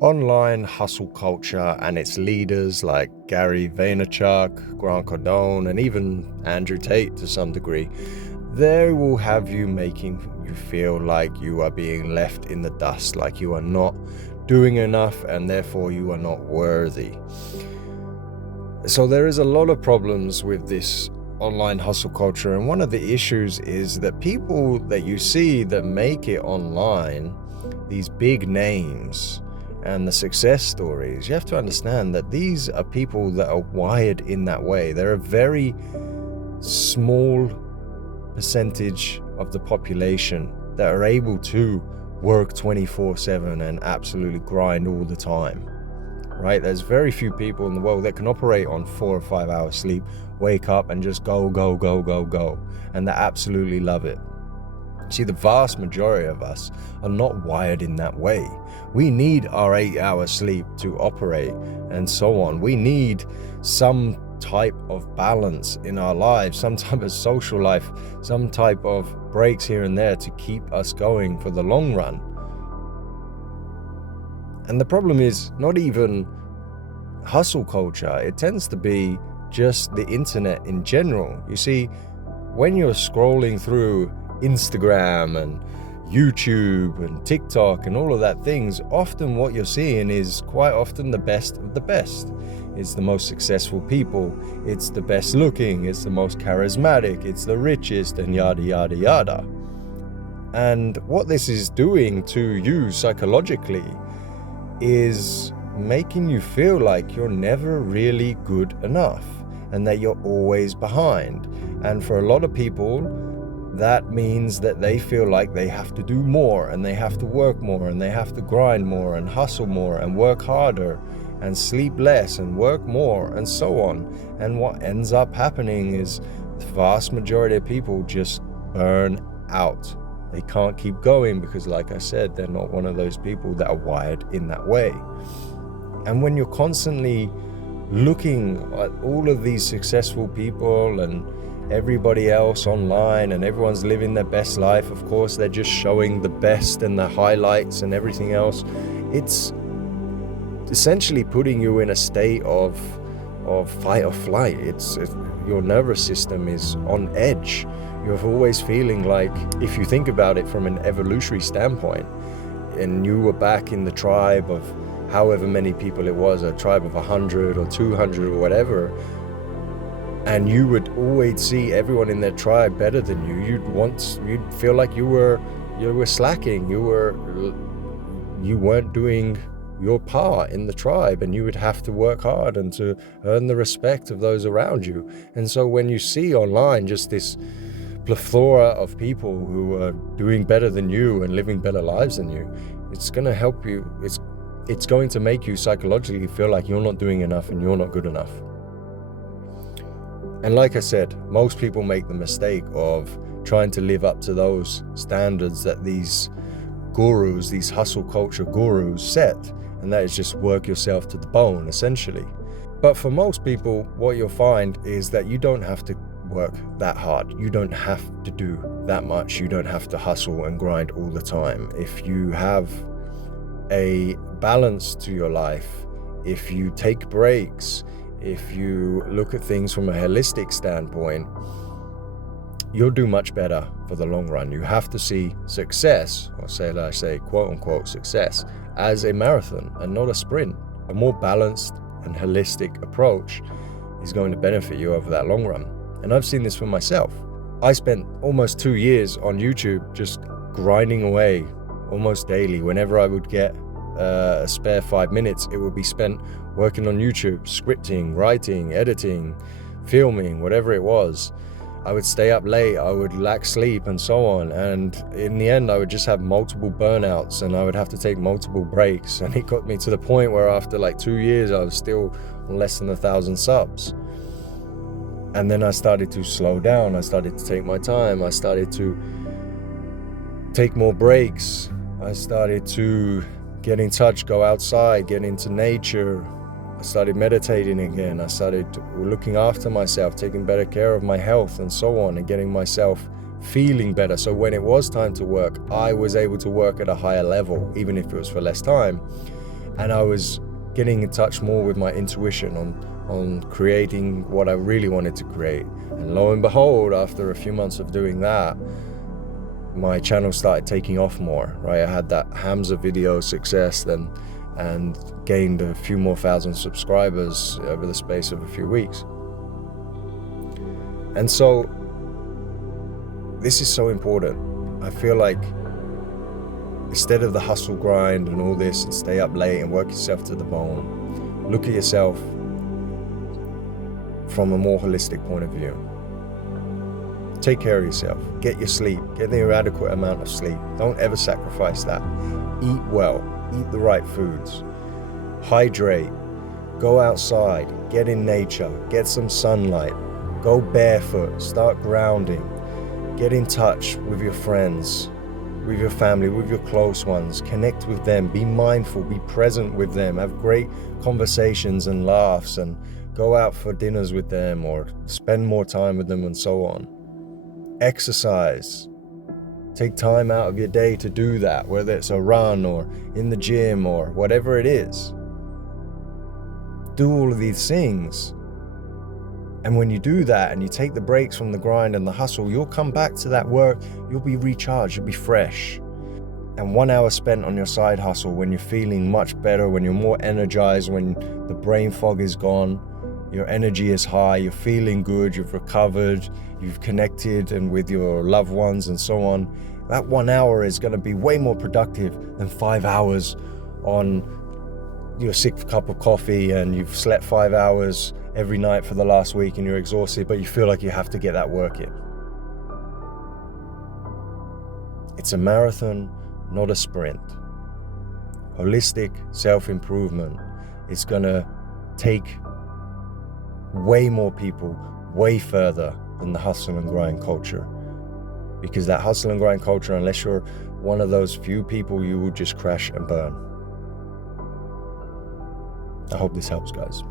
Online hustle culture and its leaders like Gary Vaynerchuk, Grant Cardone, and even Andrew Tate to some degree, they will have you making you feel like you are being left in the dust, like you are not doing enough and therefore you are not worthy. So there is a lot of problems with this online hustle culture, and one of the issues is that people that you see that make it online, these big names and the success stories, you have to understand that these are people that are wired in that way. They're a very small percentage of the population that are able to work 24/7 and absolutely grind all the time, right? There's very few people in the world that can operate on 4 or 5 hours sleep, wake up and just go, and they absolutely love it. See, the vast majority of us are not wired in that way. We need our 8 hours sleep to operate and so on. We need some type of balance in our lives, some type of social life, some type of breaks here and there to keep us going for the long run. And the problem is not even hustle culture. It tends to be just the internet in general. You see, when you're scrolling through Instagram and YouTube and TikTok and all of that things, often what you're seeing is quite often the best of the best. It's the most successful people, it's the best looking, it's the most charismatic, it's the richest, and yada yada yada. And what this is doing to you psychologically is making you feel like you're never really good enough and that you're always behind. And for a lot of people, that means that they feel like they have to do more and they have to work more and they have to grind more and hustle more and work harder and sleep less and work more and so on. And what ends up happening is the vast majority of people just burn out. They can't keep going because, like I said, they're not one of those people that are wired in that way. And when you're constantly looking at all of these successful people and everybody else online and everyone's living their best life, of course, they're just showing the best and the highlights and everything else, it's essentially putting you in a state of fight or flight. It's your nervous system is on edge. You're always feeling like, if you think about it from an evolutionary standpoint, and you were back in the tribe of however many people it was, a tribe of 100 or 200 or whatever, and you would always see everyone in their tribe better than you, you'd feel like you were slacking, you weren't doing your part in the tribe, and you would have to work hard and to earn the respect of those around you. And so when you see online just this plethora of people who are doing better than you and living better lives than you, it's going to help you. It's going to make you psychologically feel like you're not doing enough and you're not good enough. And like I said, most people make the mistake of trying to live up to those standards that these gurus, these hustle culture gurus set, and that is just work yourself to the bone, essentially. But for most people, what you'll find is that you don't have to work that hard. You don't have to do that much. You don't have to hustle and grind all the time. If you have a balance to your life, if you take breaks, if you look at things from a holistic standpoint, you'll do much better for the long run. You have to see success, or say quote unquote success, as a marathon and not a sprint. A more balanced and holistic approach is going to benefit you over that long run. And I've seen this for myself. I spent almost 2 years on YouTube just grinding away almost daily. Whenever I would get a spare 5 minutes, it would be spent working on YouTube, scripting, writing, editing, filming, whatever it was. I would stay up late, I would lack sleep and so on, and in the end I would just have multiple burnouts and I would have to take multiple breaks, and it got me to the point where after like 2 years I was still on less than 1,000 subs. And then I started to slow down, I started to take my time, I started to take more breaks, I started to get in touch, go outside, get into nature. I started meditating again. I started looking after myself, taking better care of my health and so on, and getting myself feeling better. So when it was time to work, I was able to work at a higher level, even if it was for less time. And I was getting in touch more with my intuition on creating what I really wanted to create. And lo and behold, after a few months of doing that, my channel started taking off more, right? I had that Hamza video success then, and gained a few more thousand subscribers over the space of a few weeks. And so this is so important. I feel like instead of the hustle grind and all this and stay up late and work yourself to the bone, look at yourself from a more holistic point of view. Take care of yourself, get your sleep, get the adequate amount of sleep. Don't ever sacrifice that. Eat well, eat the right foods, hydrate, go outside, get in nature, get some sunlight, go barefoot, start grounding, get in touch with your friends, with your family, with your close ones, connect with them, be mindful, be present with them, have great conversations and laughs, and go out for dinners with them or spend more time with them and so on. Exercise. Take time out of your day to do that, whether it's a run or in the gym or whatever it is. Do all of these things. And when you do that and you take the breaks from the grind and the hustle, you'll come back to that work, you'll be recharged, you'll be fresh. And 1 hour spent on your side hustle when you're feeling much better, when you're more energized, when the brain fog is gone, your energy is high, you're feeling good, you've recovered, you've connected and with your loved ones and so on. That 1 hour is going to be way more productive than 5 hours on your 6th cup of coffee and you've slept 5 hours every night for the last week and you're exhausted, but you feel like you have to get that work in. It's a marathon, not a sprint. Holistic self-improvement is going to take way more people way further than the hustle and grind culture, because that hustle and grind culture, unless you're one of those few people, you will just crash and burn. I hope this helps, guys.